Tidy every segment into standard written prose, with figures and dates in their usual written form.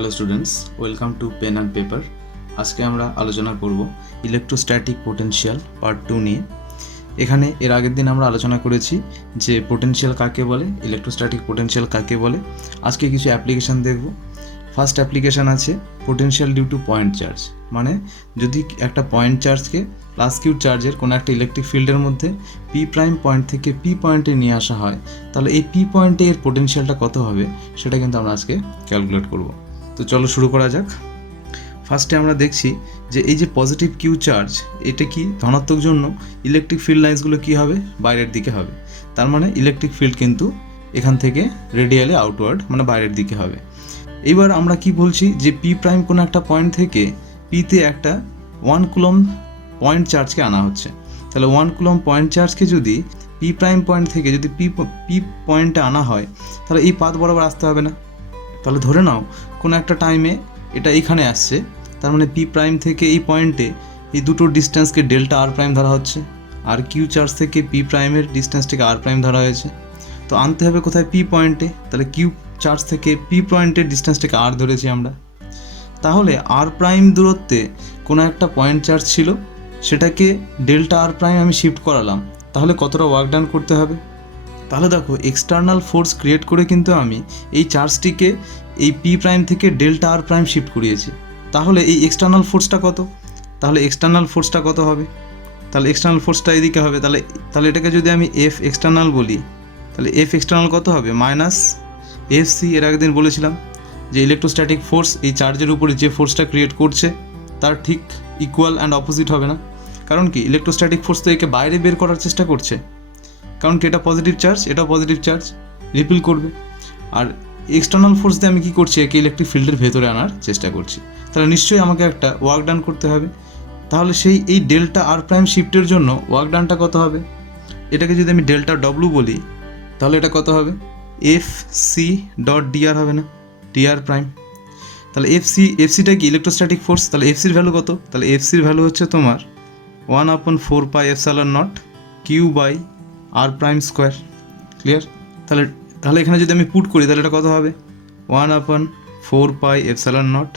Hello students, welcome to pen and paper. আজকে আমরা আলোচনা করব ইলেকট্রোস্ট্যাটিক পোটেনশিয়াল পার্ট 2 নিয়ে। এখানে এর আগের দিন আমরা আলোচনা করেছি যে পোটেনশিয়াল কাকে বলে, ইলেকট্রোস্ট্যাটিক পোটেনশিয়াল কাকে বলে। আজকে কিছু অ্যাপ্লিকেশান দেখব। ফার্স্ট অ্যাপ্লিকেশান আছে potential due to point charge, মানে যদি একটা পয়েন্ট চার্জকে প্লাস কিউ চার্জের কোনো একটা ইলেকট্রিক ফিল্ডের মধ্যে পি প্রাইম পয়েন্ট থেকে পি পয়েন্টে নিয়ে আসা হয়, তাহলে এই পি পয়েন্টে এর পোটেনশিয়ালটা কত হবে সেটা কিন্তু আমরা আজকে ক্যালকুলেট করব। তো চলো শুরু করা যাক। ফার্স্টে আমরা দেখছি যে এই যে পজিটিভ কিউ চার্জ, এটা কি ধনাত্মক জন্য ইলেকট্রিক ফিল্ড লাইন্সগুলো কী হবে, বাইরের দিকে হবে। তার মানে ইলেকট্রিক ফিল্ড কিন্তু এখান থেকে রেডিয়ালি আউটওয়ার্ড, মানে বাইরের দিকে হবে। এইবার আমরা কি বলছি যে পি প্রাইম কোনো একটা পয়েন্ট থেকে পিতে একটা 1 কুলম পয়েন্ট চার্জকে আনা হচ্ছে। তাহলে 1 কুলম পয়েন্ট চার্জকে যদি পি প্রাইম পয়েন্ট থেকে যদি পি পয়েন্টে আনা হয়, তাহলে এই পাথ বরাবর আসতে হবে না। তাহলে ধরে নাও কোনো একটা টাইমে এটা এইখানে আসছে, তার মানে পি প্রাইম থেকে এই পয়েন্টে এই দুটোর ডিস্টেন্সকে ডেল্টা আর প্রাইম ধরা হচ্ছে, আর কিউ চার্জ থেকে পি প্রাইমের ডিস্টেন্সটাকে আর প্রাইম ধরা হয়েছে। তো আনতে হবে কোথায়, পি পয়েন্টে। তাহলে কিউ চার্জ থেকে পি পয়েন্টের ডিস্টেন্সটাকে আর ধরেছি আমরা। তাহলে আর প্রাইম দূরত্বে কোনো একটা পয়েন্ট চার্জ ছিল, সেটাকে ডেল্টা আর প্রাইম আমি শিফট করালাম, তাহলে কতটা ওয়ার্ক ডান করতে হবে। তাহলে দেখো, এক্সটার্নাল ফোর্স ক্রিয়েট করে কিন্তু আমি এই চার্জটিকে এই পি প্রাইম থেকে ডেল্টা আর প্রাইম শিফট করিয়েছি। তাহলে এই এক্সটার্নাল ফোর্সটা কত, তাহলে এক্সটার্নাল ফোর্সটা কত হবে, তাহলে এক্সটার্নাল ফোর্সটা এদিকে হবে। তাহলে এটাকে যদি আমি এফ এক্সটার্নাল বলি, তাহলে এফ এক্সটার্নাল কত হবে, মাইনাস এফ সি। এর আগের দিন বলেছিলাম যে ইলেকট্রোস্ট্যাটিক ফোর্স এই চার্জের উপরে যে ফোর্সটা ক্রিয়েট করছে তার ঠিক ইকুয়াল অ্যান্ড অপোজিট হবে না। কারণ কি, ইলেকট্রোস্ট্যাটিক ফোর্স তো একে বাইরে বের করার চেষ্টা করছে, কারণ কি এটা পজিটিভ চার্জ, এটাও পজিটিভ চার্জ, রিপিল করবে। আর এক্সটার্নাল ফোর্স দিয়ে আমি কী করছি, একে ইলেকট্রিক ফিল্ডের ভেতরে আনার চেষ্টা করছি। তাহলে নিশ্চয়ই আমাকে একটা ওয়ার্ক ডান করতে হবে। তাহলে এই ডেল্টা আর প্রাইম শিফটের জন্য ওয়ার্ক ডানটা কত হবে, এটাকে যদি আমি ডেল্টা ডব্লু বলি, তাহলে এটা কত হবে, এফ সি ডট ডিআর হবে না, ডিআর প্রাইম। তাহলে এফসিটা কি ইলেকট্রোস্ট্যাটিক ফোর্স, তাহলে এফসির ভ্যালু কত, তাহলে এফসির ভ্যালু হচ্ছে তোমার 1/4 pi epsilon nought q by R prime square. Clear? তাহলে এখানে যদি আমি পুট করি, তাহলে এটা কত হবে, 1/4 pi epsilon nought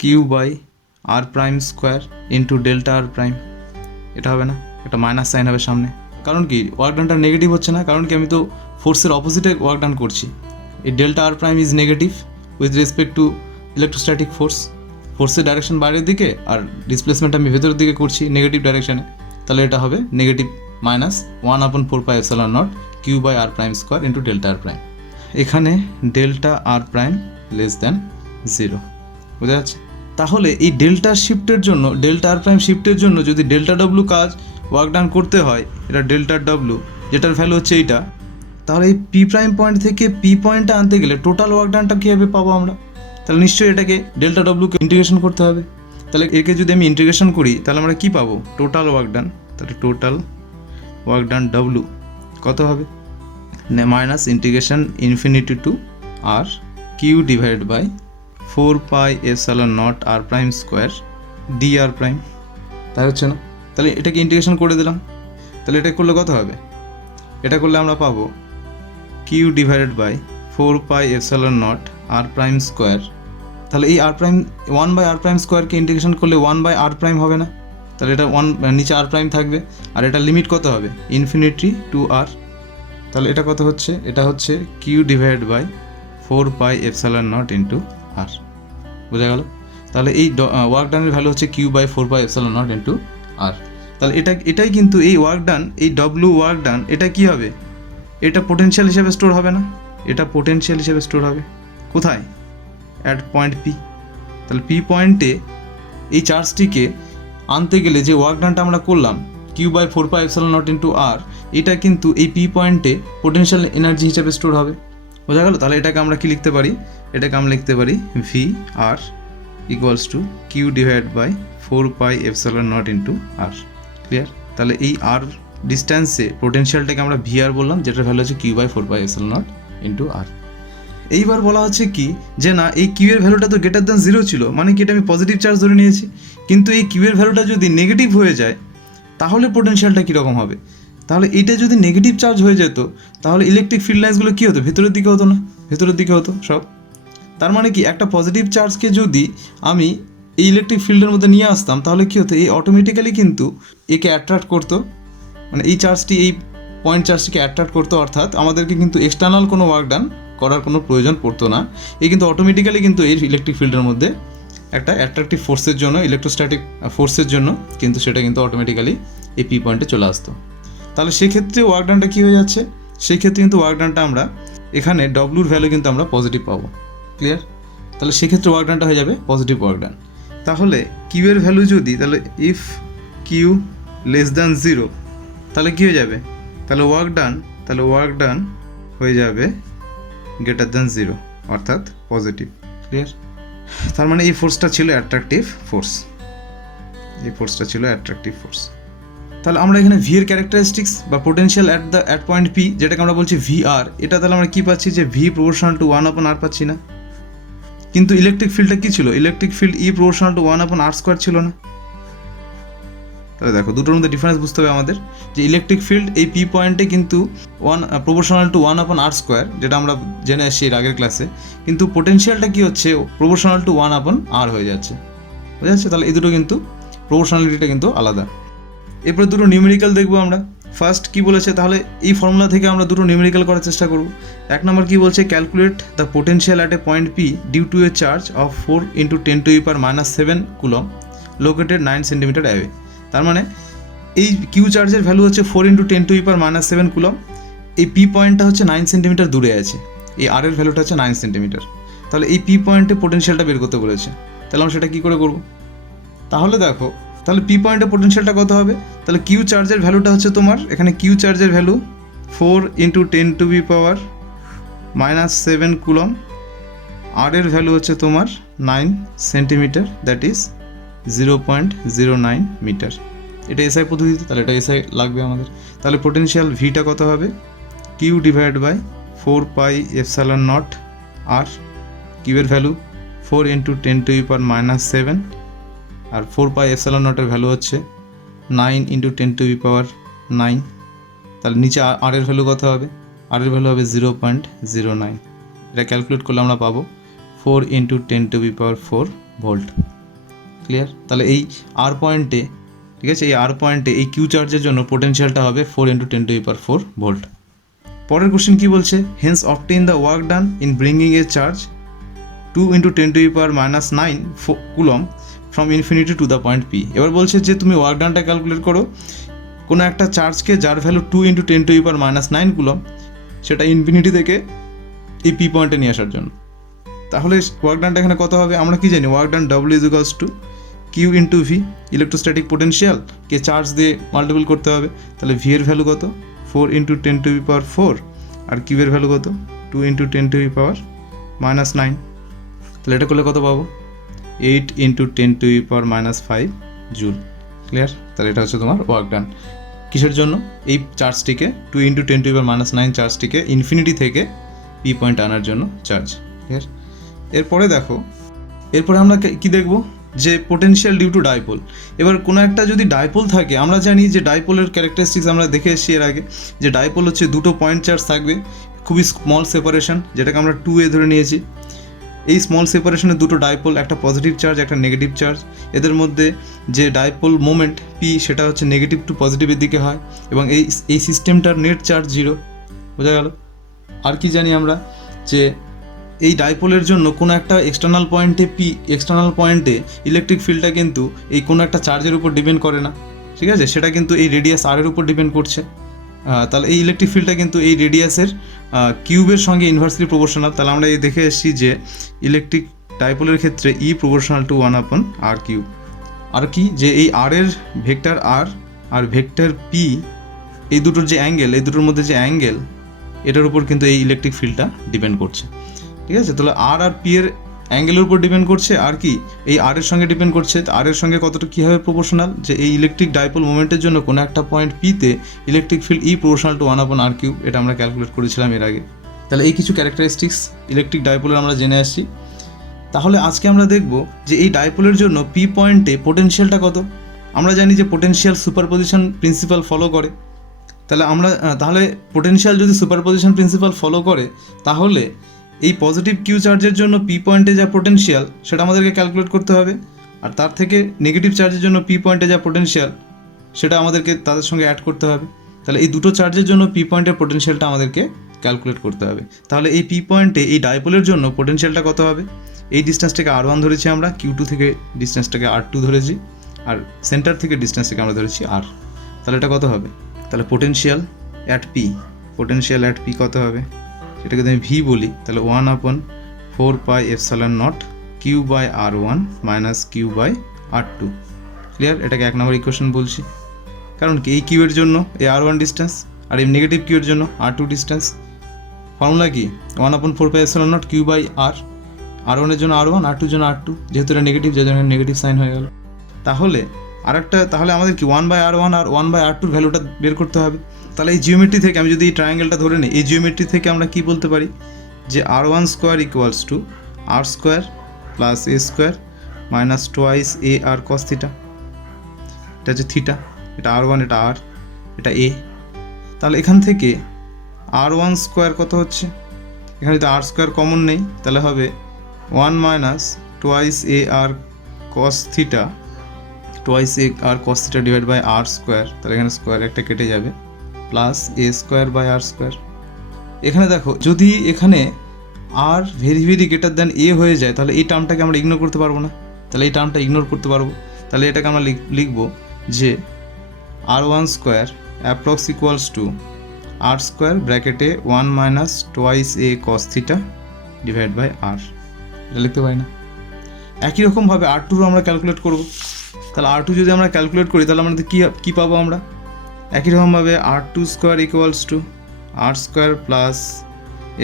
q by R prime square into delta r prime. এটা হবে না, এটা মাইনাস সাইন হবে সামনে। কারণ কি, ওয়ার্ক ডানটা নেগেটিভ হচ্ছে না, কারণ কি আমি তো ফোর্সের অপোজিটে ওয়ার্ক ডান করছি। এই delta r prime is negative with respect to electrostatic force. ফোর্সের ডাইরেকশন বাইরের দিকে আর ডিসপ্লেসমেন্ট আমি ভেতরের দিকে করছি নেগেটিভ ডাইরেকশানে। তাহলে এটা হবে negative minus 1/4 pi epsilon nought q by R prime square into delta r prime. এখানে delta r prime less than 0, বুঝা যাচ্ছে? তাহলে এই ডেল্টা শিফটের জন্য, ডেল্টা আর প্রাইম শিফটের জন্য যদি ডেল্টা ডব্লু কাজ ওয়ার্ক ডান করতে হয়, এটা ডেল্টা ডব্লু যেটার ভ্যালু হচ্ছে এইটা, তাহলে এই পি প্রাইম পয়েন্ট থেকে পি পয়েন্টে আনতে গেলে টোটাল ওয়ার্ক ডানটা কীভাবে পাবো আমরা? তাহলে নিশ্চয়ই এটাকে ডেল্টা ডব্লুকে ইন্টিগ্রেশন করতে হবে। তাহলে একে যদি আমি ইন্টিগ্রেশন করি, তাহলে আমরা কী পাবো, টোটাল ওয়ার্ক ডান। তাহলে টোটাল ওয়ার্ক ডান ডব্লু কত হবে, minus integration infinity to r q divide by 4 pi epsilon not R prime square d r prime. তাই হচ্ছে না? তাহলে এটাকে ইন্টিগ্রেশন করে দিলাম। তাহলে এটা করলে কত হবে, এটা করলে আমরা পাবো Q divided by 4 pi epsilon not R prime square. তাহলে এই R prime 1 by R prime স্কোয়ারকে ইন্টিগ্রেশন করলে 1 বাই আর প্রাইম হবে না, তাহলে এটা 1 নিচে আর প্রাইম থাকবে, আর এটা লিমিট কত হবে, ইনফিনিটি টু আর। তাহলে এটা কত হচ্ছে, এটা হচ্ছে Q divide by 4 pi epsilon not into R. বোঝা গেল? তাহলে এই ওয়ার্ক ডানের ভ্যালু হচ্ছে Q by 4 pi epsilon not into R. তাহলে এটাই কিন্তু এই ওয়ার্ক ডান, এই ডব্লু ওয়ার্ক ডান, এটা কী হবে, এটা পোটেনশিয়াল হিসেবে স্টোর হবে না, এটা পোটেনশিয়াল হিসেবে স্টোর হবে কোথায়, অ্যাট পয়েন্ট পি। তাহলে পি পয়েন্টে এই চার্জটিকে আনতে গেলে যে ওয়ার্ক ডানটা আমরা করলাম Q by 4 pi epsilon not into R, এটা কিন্তু এই পি পয়েন্টে পোটেনশিয়াল এনার্জি হিসেবে স্টোর হবে। বোঝা গেল? তাহলে এটাকে আমরা কি লিখতে পারি, এটাকে আমরা লিখতে পারি V r equals to q divide by 4 pi epsilon not into r. Clear? তাহলে এই আর ডিস্ট্যান্সে পোটেনশিয়ালটাকে আমরা ভি আর বললাম, যেটার ভ্যালু হচ্ছে Q by 4 pi epsilon not into R. এইবার বলা হচ্ছে কি, যে না এই কিউ এর ভ্যালুটা তো গ্রেটার দ্যান 0 ছিল, মানে কি এটা আমি পজিটিভ চার্জ ধরে নিয়েছি, কিন্তু এই কিউ এর ভ্যালুটা যদি নেগেটিভ হয়ে যায়, তাহলে পোটেনশিয়ালটা কীরকম হবে। তাহলে এটা যদি নেগেটিভ চার্জ হয়ে যেত, তাহলে ইলেকট্রিক ফিল্ড লাইন্সগুলো কী হতো, ভেতরের দিকে হতো না, ভেতরের দিকে হতো সব। তার মানে কি একটা পজিটিভ চার্জকে যদি আমি এই ইলেকট্রিক ফিল্ডের মধ্যে নিয়ে আসতাম তাহলে কী হতো, এই অটোমেটিক্যালি কিন্তু একে অ্যাট্রাক্ট করতো, মানে এই চার্জটি এই পয়েন্ট চার্জটিকে অ্যাট্রাক্ট করতো, অর্থাৎ আমাদেরকে কিন্তু এক্সটার্নাল কোনো ওয়ার্ক ডান করার কোনো প্রয়োজন পড়তো না। এই কিন্তু অটোমেটিক্যালি কিন্তু এই ইলেকট্রিক ফিল্ডের মধ্যে একটা অ্যাট্রাকটিভ ফোর্সের জন্য, ইলেকট্রোস্ট্যাটিক ফোর্সের জন্য কিন্তু সেটা কিন্তু অটোমেটিক্যালি এই পি পয়েন্টে চলে আসতো। তাহলে সেক্ষেত্রে ওয়ার্ক ডানটা কী হয়ে যাচ্ছে, সেই ক্ষেত্রে কিন্তু ওয়ার্ক ডানটা আমরা এখানে ডব্লুর ভ্যালু কিন্তু আমরা পজিটিভ পাবো। ক্লিয়ার? তাহলে সেক্ষেত্রে ওয়ার্ক ডানটা হয়ে যাবে পজিটিভ ওয়ার্ক ডান। তাহলে কিউ এর ভ্যালু যদি, তাহলে ইফ কিউ লেস দ্যান 0 তাহলে কী হয়ে যাবে, তাহলে ওয়ার্ক ডান হয়ে যাবে গ্রেটার দ্যান 0 অর্থাৎ পজিটিভ। ক্লিয়ার? তার মানে এই ফোর্সটা ছিল অ্যাট্রাকটিভ ফোর্স, তাহলে আমরা এখানে ভি এর ক্যারেক্টারিস্টিক্স বা পোটেনশিয়াল অ্যাট পয়েন্ট পি, যেটাকে আমরা বলছি ভি আর, এটা তাহলে আমরা কী পাচ্ছি যে ভি প্রপোর্শনাল টু 1/r পাচ্ছি না। কিন্তু ইলেকট্রিক ফিল্ডটা কী ছিল, electric field E proportional to 1/r² ছিল না। তাহলে দেখো দুটোর মধ্যে ডিফারেন্স বুঝতে হবে আমাদের, যে ইলেকট্রিক ফিল্ড এই পি পয়েন্টে কিন্তু প্রপোর্শনাল টু 1/r², যেটা আমরা জেনে আসছি এর আগের ক্লাসে, কিন্তু পোটেনশিয়ালটা কী হচ্ছে, প্রপোর্শনাল টু 1/r হয়ে যাচ্ছে। বুঝা যাচ্ছে? তাহলে এই দুটো কিন্তু প্রপোর্শনালিটিটা কিন্তু আলাদা। এরপরে দুটো নিউমেরিক্যাল দেখবো আমরা। ফার্স্ট কি বলেছে, তাহলে এই ফর্মুলা থেকে আমরা দুটো নিউমেরিক্যাল করার চেষ্টা করব। এক নম্বর কি বলছে, calculate the potential at a point P due to a charge of 4 × 10⁻⁷ coulomb located 9 centimetre away. তার মানে এই কিউ চার্জের ভ্যালু হচ্ছে 4 × 10⁻⁷ কুলম, এই পি পয়েন্টটা হচ্ছে 9 সেন্টিমিটার দূরে আছে, এই আর এর ভ্যালুটা হচ্ছে 9 সেন্টিমিটার। তাহলে এই পি পয়েন্টে পোটেনশিয়ালটা বের করতে বলেছে, তাহলে আমরা সেটা কী করে করব, তাহলে দেখো, তাহলে পি পয়েন্টে পোটেনশিয়ালটা কত হবে, তাহলে কিউ চার্জের ভ্যালুটা হচ্ছে তোমার, এখানে কিউ চার্জের ভ্যালু 4 × 10⁻⁷ কুলম, আর এর ভ্যালু হচ্ছে তোমার 9 সেন্টিমিটার, দ্যাট ইজ 0.09 মিটার। এটা এসআই পদ্ধতিতে, তাহলে এটা এসআই লাগবে আমাদের। তাহলে পোটেনশিয়াল ভিটা কত হবে, কিউ ডিভাইড বাই 4πε0 আর কিউ এর ভ্যালু 4 × 10⁻⁷, আর 4πε0 এর ভ্যালু হচ্ছে 9 × 10⁻৯। তাহলে নিচে আর এর ভ্যালু কত হবে, আর এর ভ্যালু হবে 0.09। এটা ক্যালকুলেট করলে আমরা পাবো 4 × 10⁴ ভোল্ট। ক্লিয়ার? তাহলে এই আর পয়েন্টে, ঠিক আছে, এই আর পয়েন্টে এই কিউ চার্জের জন্য পোটেনশিয়ালটা হবে 4 × 10⁴ ভোল্ট। পরের কোশ্চেন কী বলছে, hence obtain the work done in bringing a charge 2 × 10⁻৯ coulomb from infinity to the point P. এবার বলছে যে তুমি ওয়ার্ক ডানটা ক্যালকুলেট করো কোনো একটা চার্জকে যার ভ্যালু 2 × 10⁻৯ কুলম, সেটা ইনফিনিটি থেকে এই পি পয়েন্টে নিয়ে আসার জন্য। তাহলে ওয়ার্ক ডানটা এখানে কত হবে, আমরা কি জানি, work done W = Q × V, electrostatic পোটেনশিয়ালকে চার্জ দিয়ে মাল্টিপল করতে হবে। তাহলে ভি এর ভ্যালু কত, 4 × 10⁴, আর কিউ এর ভ্যালু কত, 2 × 10⁻⁹। তাহলে এটা করলে কত পাবো, 8 × 10⁻⁵ জুল। ক্লিয়ার? তাহলে এটা হচ্ছে তোমার ওয়ার্ক ডান কিসের জন্য, এই চার্জটিকে 2 × 10⁻⁹ চার্জটিকে ইনফিনিটি থেকে পি পয়েন্ট আনার জন্য চার্জ। ক্লিয়ার? এরপরে দেখো, এরপরে আমরা কি দেখব, যে পোটেনশিয়াল ডিউ টু ডাইপোল। এবার কোনো একটা যদি ডাইপোল থাকে, আমরা জানি যে ডাইপোলের ক্যারেক্টারিস্টিক্স আমরা দেখে এসেছি এর আগে, যে ডাইপোল হচ্ছে দুটো পয়েন্ট চার্জ থাকবে, খুবই স্মল সেপারেশন, যেটাকে আমরা 2a ধরে নিয়েছি। এই স্মল সেপারেশনের দুটো ডাইপোল, একটা পজিটিভ চার্জ একটা নেগেটিভ চার্জ, এদের মধ্যে যে ডাইপোল মোমেন্ট পি সেটা হচ্ছে নেগেটিভ টু পজিটিভের দিকে হয়, এবং এই সিস্টেমটার নেট চার্জ 0। বোঝা গেল? আর কি জানি আমরা, যে এই ডাইপোলের জন্য কোনো একটা এক্সটার্নাল পয়েন্টে ইলেকট্রিক ফিল্ডটা কিন্তু এই কোনো একটা চার্জের উপর ডিপেন্ড করে না, ঠিক আছে, সেটা কিন্তু এই রেডিয়াস আর এর উপর ডিপেন্ড করছে। তাহলে এই ইলেকট্রিক ফিল্ডটা কিন্তু এই রেডিয়াসের কিউবের সঙ্গে ইনভার্সলি প্রপোর্শনাল। তাহলে আমরা এই দেখে এসেছি যে ইলেকট্রিক ডাইপোলের ক্ষেত্রে ই প্রপোর্শনাল টু 1/r³। আর কি, যে এই আর এর ভেক্টর আর আর ভেক্টর পি, এই দুটোর যে অ্যাঙ্গেল, এই দুটোর মধ্যে যে অ্যাঙ্গেল, এটার উপর কিন্তু এই ইলেকট্রিক ফিল্ডটা ডিপেন্ড করছে। ঠিক আছে? তাহলে আর আর পি এর অ্যাঙ্গেলের উপর ডিপেন্ড করছে, আর কি এই আর এর সঙ্গে ডিপেন্ড করছে। আর এর সঙ্গে কতটা কীভাবে প্রপোর্শনাল, যে এই ইলেকট্রিক ডাইপোল মোমেন্টের জন্য কোনো একটা পয়েন্ট পিতে electric field E proportional to 1/r³, এটা আমরা ক্যালকুলেট করেছিলাম এর আগে। তাহলে এই কিছু ক্যারেক্টারিস্টিক্স ইলেকট্রিক ডাইপোলের আমরা জেনে আসছি। তাহলে আজকে আমরা দেখব যে এই ডাইপোলের জন্য পি পয়েন্টে পোটেনশিয়ালটা কত। আমরা জানি যে পোটেনশিয়াল সুপারপজিশন প্রিন্সিপাল ফলো করে। তাহলে পোটেনশিয়াল যদি সুপারপজিশন প্রিন্সিপাল ফলো করে, তাহলে এই পজিটিভ কিউ চার্জের জন্য পি পয়েন্টে যা পোটেনশিয়াল সেটা আমাদেরকে ক্যালকুলেট করতে হবে, আর তার থেকে নেগেটিভ চার্জের জন্য পি পয়েন্টে যা পোটেনশিয়াল সেটা আমাদেরকে তাদের সঙ্গে অ্যাড করতে হবে। তাহলে এই দুটো চার্জের জন্য পি পয়েন্টের পোটেনশিয়ালটা আমাদেরকে ক্যালকুলেট করতে হবে। তাহলে এই পি পয়েন্টে এই ডাইপোলের জন্য পোটেনশিয়ালটা কত হবে? এই ডিস্টেন্সটাকে R1 ধরেছি আমরা, Q2 থেকে ডিস্টেন্সটাকে R2 ধরেছি, আর সেন্টার থেকে ডিস্টেন্সটাকে আমরা ধরেছি R। তাহলে এটা কত হবে? তাহলে পোটেনশিয়াল অ্যাট পি কত হবে? সেটাকে যদি আমি ভি বলি তাহলে 1/4πε0 Q/R1 - Q/R2। ক্লিয়ার? এটাকে 1 নম্বর ইকুয়েশন বলছি। কারণ কি, এই কিউ এর জন্য এই R1 ডিস্টেন্স আর এই নেগেটিভ কিউ এর জন্য R2 ডিস্টেন্স। ফর্মুলা কি? 1/4πε0 Q/R। R1 এর জন্য R1, R2 এর জন্য R2, যেহেতু এটা নেগেটিভ যার জন্য নেগেটিভ সাইন হয়ে গেল। তাহলে আমাদের কি 1/R1 আর 1/R2 ভ্যালুটা বের করতে হবে। তাহলে এই জিওমেট্রি থেকে আমি যদি এই ট্রায়াঙ্গেলটা ধরে নিই, এই জিওমেট্রি থেকে আমরা কি বলতে পারি যে R1 square equals to R square plus A square minus twice AR cos theta. এটা হচ্ছে থিটা, এটা R1, এটা R, এটা A। তাহলে এখান থেকে R1 স্কোয়ার কত হচ্ছে? এখানে যদি R স্কোয়ার কমন নেই তাহলে হবে 1 minus twice AR cos theta, twice AR cos theta divide by R square. তাহলে এখানে স্কোয়ার একটা কেটে যাবে, plus A square by R square. এখানে দেখো, যদি এখানে R very greater than A হয়ে যায় তাহলে এই টার্মটাকে আমরা ইগনোর করতে পারবো না। তাহলে এই টার্মটা ইগনোর করতে পারবো। তাহলে এটাকে আমরা লিখবো যে R1 square approx equals to R square ব্র্যাকেটে 1 minus twice A cos theta divide by R। এটা লিখতে পারি না? একই রকমভাবে R2 আমরা ক্যালকুলেট করব। তাহলে R2 যদি আমরা ক্যালকুলেট করি তাহলে আমাদের কী পাবো আমরা? একই রকমভাবে R2 square equals to R square plus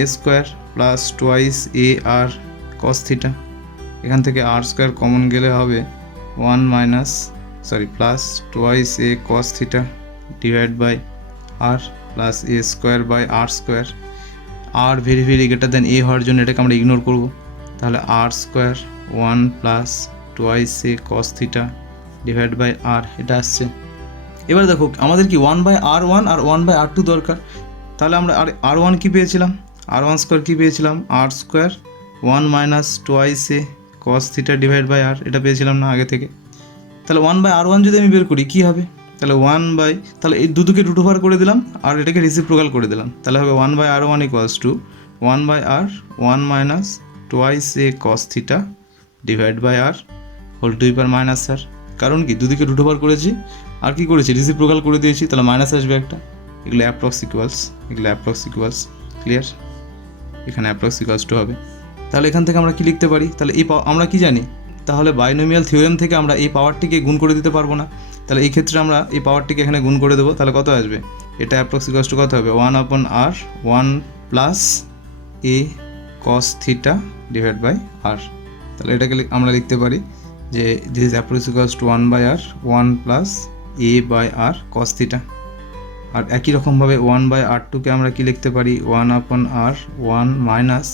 A square plus twice AR cos theta. এখান থেকে R স্কোয়ার কমন গেলে হবে plus twice A cos theta divide by R plus A square by R square. R very greater than A হওয়ার জন্য এটাকে আমরা ignore করব। তাহলে R square 1 plus twice A cos theta divide by R এটা আসছে। এবার দেখো, আমাদের কি 1/R1 আর 1/R2 দরকার। তাহলে আমরা R1 কি পেয়েছিলাম? R1 স্কোয়ার কি পেয়েছিলাম? R square 1 minus twice A cos theta divide by R, এটা পেয়েছিলাম না আগে থেকে। তাহলে 1/R1 যদি আমি বের করি কি হবে? তাহলে তাহলে এই দুটোকে রুট ওভার করে দিলাম আর এটাকে রেসিপ্রোকাল করে দিলাম। তাহলে হবে 1/R1 equals to 1/R1 minus twice A cos theta divide by R whole to the power minus R। কারণ কি, দুদিকে রুট ওভার করেছি আর কি করেছি, রেসিপ্রোকাল করে দিয়েছি, তাহলে মাইনাস আসবে একটা। এগুলো অ্যাপ্রক্স ইকুয়ালস। ক্লিয়ার? এখানে অ্যাপ্রক্স ইকুয়ালস টু হবে। তাহলে এখান থেকে আমরা কি লিখতে পারি? তাহলে আমরা কি জানি? তাহলে বাইনোমিয়াল থিওরেম থেকে আমরা এই পাওয়ারটিকে গুণ করে দিতে পারবো না। তাহলে এই ক্ষেত্রে আমরা এই পাওয়ারটিকে এখানে গুণ করে দেবো। তাহলে কত আসবে? এটা অ্যাপ্রক্স ইকুয়ালস টু কত হবে? 1/R 1 plus A cos theta divide by R। তাহলে এটাকে আমরা লিখতে পারি যে this is approx equals to 1/R 1 plus A by R cos theta. আর একই রকমভাবে 1/R2কে আমরা কি লিখতে পারি? 1/R 1 minus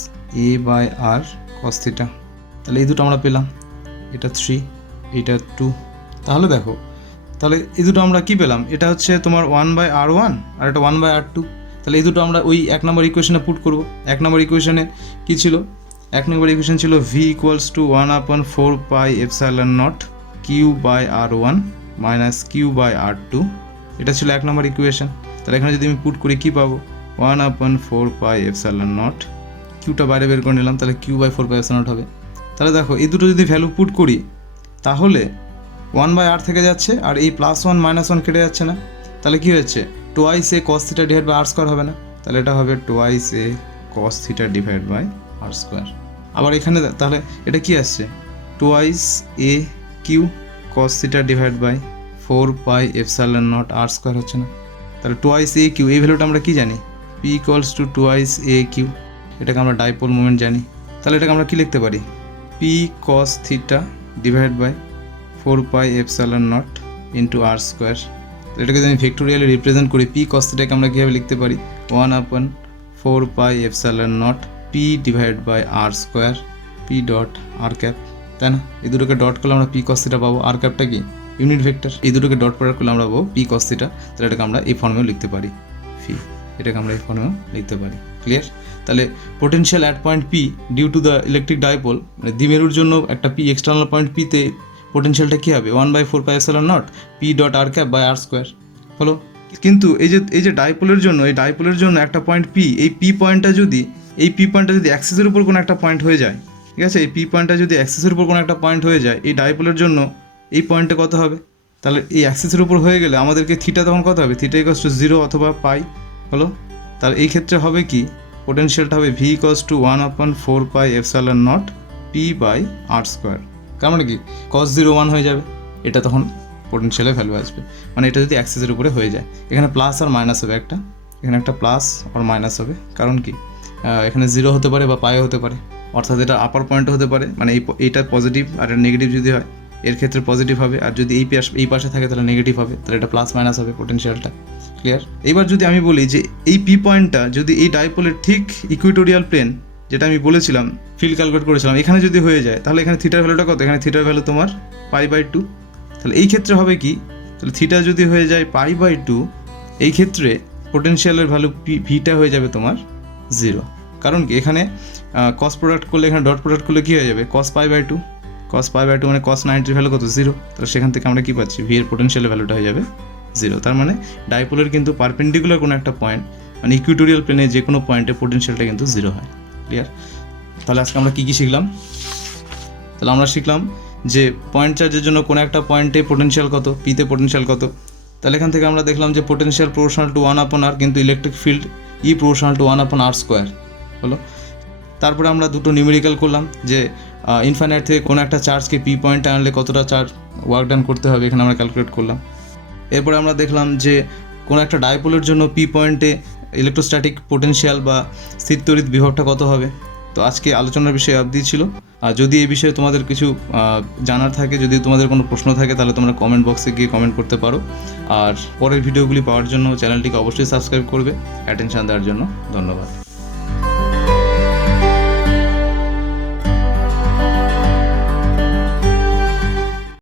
A by R cos theta. তাহলে এই দুটো আমরা পেলাম, এটা 3, এটা 2। তাহলে দেখো, তাহলে এই দুটো আমরা কি পেলাম? এটা হচ্ছে তোমার 1/R1 আর এটা 1/R2। তাহলে এই দুটো আমরা ওই 1 নম্বর ইকুয়েশনে পুট করব। 1 নম্বর ইকুয়েশনে কী ছিল? 1 নম্বর ইকুয়েশন ছিল V equals to 1/4πε0 Q/R1 minus Q/R2। এটা ছিল 1 নম্বর ইকুয়েশন। তাহলে এখানে যদি আমি পুট করি কি পাবো? 1/4πε0, কিউটা বাইরে বের করে নিলাম, তাহলে Q/4πε0 হবে। তাহলে দেখো, এই দুটো যদি ভ্যালু পুট করি তাহলে 1/R থেকে যাচ্ছে আর এই +1 -1 কেটে যাচ্ছে না। তাহলে কি হচ্ছে? Twice A cos theta divide by R square হবে না? তাহলে এটা হবে twice A cos theta divide by R square. আবার এখানে তাহলে এটা কি আসছে? Twice A Q cos theta divide by 4πε0 R square হচ্ছে না? তাহলে টোয়াইস A Q, এই ভ্যালুটা আমরা কি জানি? P equals to twice A Q। এটাকে আমরা ডাইপোল মোমেন্ট জানি। তাহলে এটাকে আমরা কি লিখতে পারি? P cos theta divide by 4πε0 into R square. এটাকে যদি আমি ভেক্টোরিয়ালে রিপ্রেজেন্ট করি, P cos থিটাকে আমরা কীভাবে লিখতে পারি? 1/4πε0 P divide by R square, P dot R cap, তাই না? এই দুটোকে ডট করলে আমরা P cos থিটা পাবো। R ক্যাপটা কি? Unit vector. এই দুটোকে ডট প্রোডাক্ট করলে আমরা পাবো P cos থিটা। তাহলে এটাকে আমরা এই ফর্মেও লিখতে পারি, এটাকে আমরা এই ফর্মেও লিখতে পারি। ক্লিয়ার? তাহলে potential at point P due to the electric dipole, মানে দ্বিমেরুর জন্য একটা পি এক্সটার্নাল পয়েন্ট পিতে পোটেনশিয়ালটা কী হবে 1/4πε0 P.r/r², হলো। কিন্তু এই যে ডাইপোলের জন্য একটা পয়েন্ট পি, এই পি পয়েন্টটা যদি অ্যাক্সিসের উপর কোনো একটা পয়েন্ট হয়ে যায়, ঠিক আছে, এই পি পয়েন্টটা যদি অ্যাক্সিসের উপর কোনো একটা পয়েন্ট হয়ে যায়, এই ডাইপোলের জন্য এই পয়েন্টে কত হবে? তাহলে এই অ্যাক্সিসের উপর হয়ে গেলে আমাদেরকে থিটা তখন কত হবে? থিটা ইকুয়ালস টু 0 অথবা পাই, হলো। তাহলে এই ক্ষেত্রে হবে কি, পোটেনশিয়ালটা হবে V ইকুয়ালস টু 1/4πε0 P/r²। তার মানে কি cos 0 1 হয়ে যাবে, এটা তখন পোটেনশিয়ালের ভ্যালু আসবে, মানে এটা যদি অ্যাক্সিসের উপরে হয়ে যায়। এখানে প্লাস আর মাইনাস হবে, এখানে একটা প্লাস আর মাইনাস হবে, কারণ কি এখানে 0 হতে পারে বা পাই হতে পারে, অর্থাৎ এটা আপার পয়েন্টও হতে পারে, মানে এইটা পজিটিভ আর এটা নেগেটিভ যদি হয় এর ক্ষেত্রে পজিটিভ হবে, আর যদি এই পাশে থাকে তাহলে নেগেটিভ হবে, তাহলে এটা প্লাস মাইনাস হবে পোটেনশিয়ালটা, ক্লিয়ার? এবার যদি আমি বলি যে এই পি পয়েন্টটা যদি এই ডাইপোলের ঠিক ইকুইটোরিয়াল প্লেন, যেটা আমি বলেছিলাম ফিল্ড ক্যালকুলেট করেছিলাম, এখানে যদি হয়ে যায়, তাহলে এখানে থিটার ভ্যালুটা কত? এখানে থিটার ভ্যালু তোমার π/2। তাহলে এই ক্ষেত্রে হবে কি, তাহলে থিটা যদি হয়ে যায় π/2, এই ক্ষেত্রে পোটেনশিয়ালের ভ্যালু ভিটা হয়ে যাবে তোমার 0, কারণ কি এখানে কস প্রোডাক্ট করলে, এখানে ডট প্রোডাক্ট করলে কী হয়ে যাবে? cos π/2 মানে cos 90 ভ্যালু কত? 0। তাহলে সেখান থেকে আমরা কী পাচ্ছি? ভি এর পোটেনশিয়ালের ভ্যালুটা হয়ে যাবে 0। তার মানে ডাইপোলের কিন্তু পারপেন্ডিকুলার কোনো একটা পয়েন্ট, মানে ইকুইটোরিয়াল প্লেনে যে কোনো পয়েন্টে পোটেনশিয়ালটা কিন্তু 0 হয়, ক্লিয়ার? তাহলে আজকে আমরা কী শিখলাম? তাহলে আমরা শিখলাম যে পয়েন্ট চার্জের জন্য কোনো একটা পয়েন্টে পোটেনশিয়াল কত, পিতে পোটেনশিয়াল কত। তাহলে এখান থেকে আমরা দেখলাম যে পোটেনশিয়াল প্রপোর্শনাল টু 1/r, কিন্তু electric field E proportional to 1/r², হলো। তারপরে আমরা দুটো নিউমেরিক্যাল করলাম যে ইনফাইনাইট থেকে কোনো একটা চার্জকে পি পয়েন্টে আনলে কতটা চার্জ ওয়ার্ক ডান করতে হবে, এখানে আমরা ক্যালকুলেট করলাম। এরপরে আমরা দেখলাম যে কোনো একটা ডাইপোলের জন্য পি পয়েন্টে ইলেকট্রোস্ট্যাটিক পোটেনশিয়াল বা স্থির তড়িৎ বিভবটা কত হবে। তো আজকে আলোচনার বিষয় অবধি ছিল। আর যদি এই বিষয়ে তোমাদের কিছু জানার থাকে, যদি তোমাদের কোনো প্রশ্ন থাকে, তাহলে তোমরা কমেন্ট বক্সে গিয়ে কমেন্ট করতে পারো। আর পরের ভিডিওগুলি পাওয়ার জন্য চ্যানেলটিকে অবশ্যই সাবস্ক্রাইব করবে। অ্যাটেনশন দেওয়ার জন্য ধন্যবাদ।